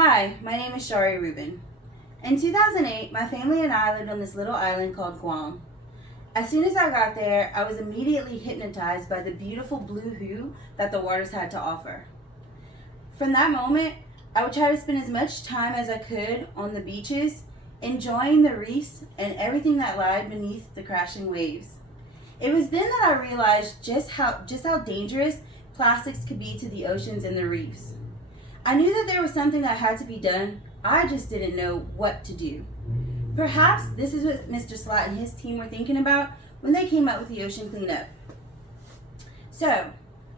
Hi, my name is Shari Rubin. In 2008, my family and I lived on this little island called Guam. As soon as I got there, I was immediately hypnotized by the beautiful blue hue that the waters had to offer. From that moment, I would try to spend as much time as I could on the beaches, enjoying the reefs and everything that lied beneath the crashing waves. It was then that I realized just how dangerous plastics could be to the oceans and the reefs. I knew that there was something that had to be done. I just didn't know what to do. Perhaps this is what Mr. Slatt and his team were thinking about when they came up with the ocean cleanup. So,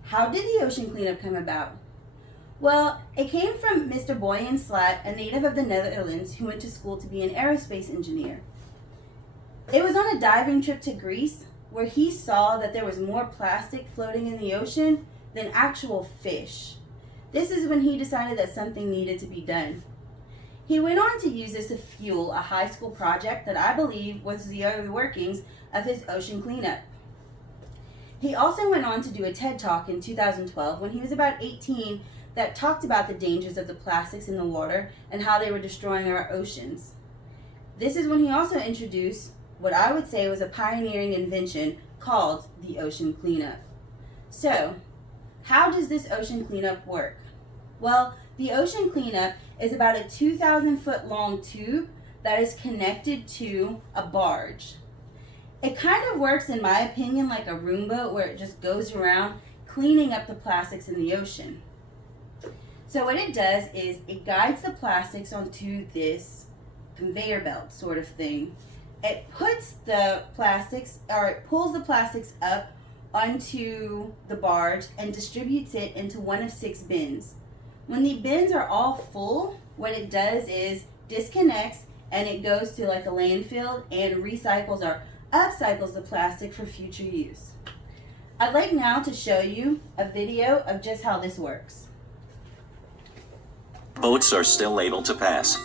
how did the ocean cleanup come about? Well, it came from Mr. Boyan Slatt, a native of the Netherlands who went to school to be an aerospace engineer. It was on a diving trip to Greece where he saw that there was more plastic floating in the ocean than actual fish. This is when he decided that something needed to be done. He went on to use this to fuel a high school project that I believe was the early workings of his ocean cleanup. He also went on to do a TED Talk in 2012 when he was about 18 that talked about the dangers of the plastics in the water and how they were destroying our oceans. This is when he also introduced what I would say was a pioneering invention called the ocean cleanup. So, how does this ocean cleanup work? Well, the ocean cleanup is about a 2,000-foot long tube that is connected to a barge. It kind of works, in my opinion, like a Roomba where it just goes around cleaning up the plastics in the ocean. So what it does is it guides the plastics onto this conveyor belt sort of thing. It puts the plastics, or it pulls the plastics up onto the barge and distributes it into one of 6 bins. When the bins are all full, what it does is disconnects and it goes to like a landfill and recycles or upcycles the plastic for future use. I'd like now to show you a video of just how this works. Boats are still able to pass.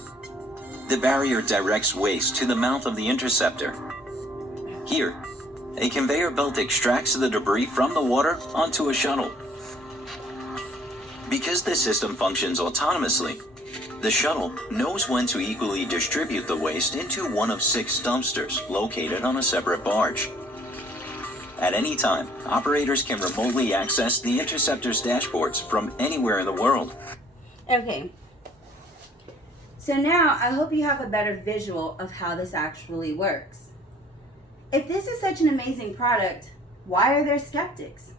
The barrier directs waste to the mouth of the interceptor. Here, a conveyor belt extracts the debris from the water onto a shuttle. Because the system functions autonomously, the shuttle knows when to equally distribute the waste into one of 6 dumpsters located on a separate barge. At any time, operators can remotely access the interceptor's dashboards from anywhere in the world. Okay, so now I hope you have a better visual of how this actually works. If this is such an amazing product, why are there skeptics?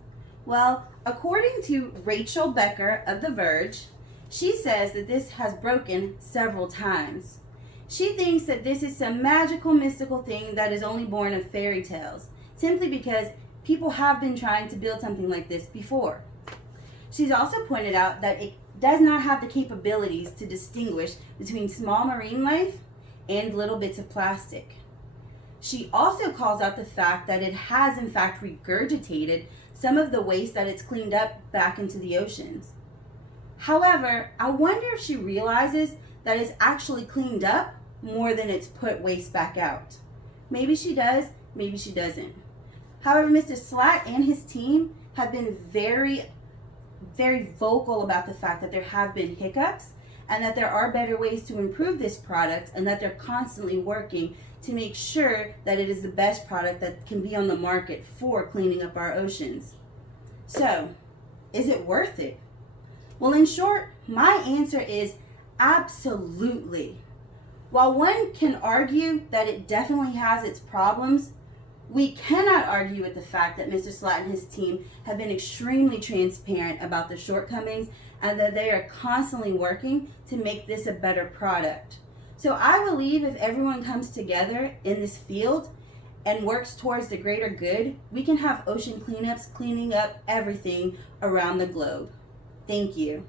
Well, according to Rachel Becker of The Verge, she says that this has broken several times. She thinks that this is some magical, mystical thing that is only born of fairy tales, simply because people have been trying to build something like this before. She's also pointed out that it does not have the capabilities to distinguish between small marine life and little bits of plastic. She also calls out the fact that it has in fact regurgitated some of the waste that it's cleaned up back into the oceans. However, I wonder if she realizes that it's actually cleaned up more than it's put waste back out. Maybe she does, maybe she doesn't. However, Mr. Slatt and his team have been very vocal about the fact that there have been hiccups and that there are better ways to improve this product and that they're constantly working to make sure that it is the best product that can be on the market for cleaning up our oceans. So, is it worth it? Well, in short, my answer is absolutely. While one can argue that it definitely has its problems, we cannot argue with the fact that Mr. Slatt and his team have been extremely transparent about the shortcomings and that they are constantly working to make this a better product. So I believe if everyone comes together in this field and works towards the greater good, we can have ocean cleanups cleaning up everything around the globe. Thank you.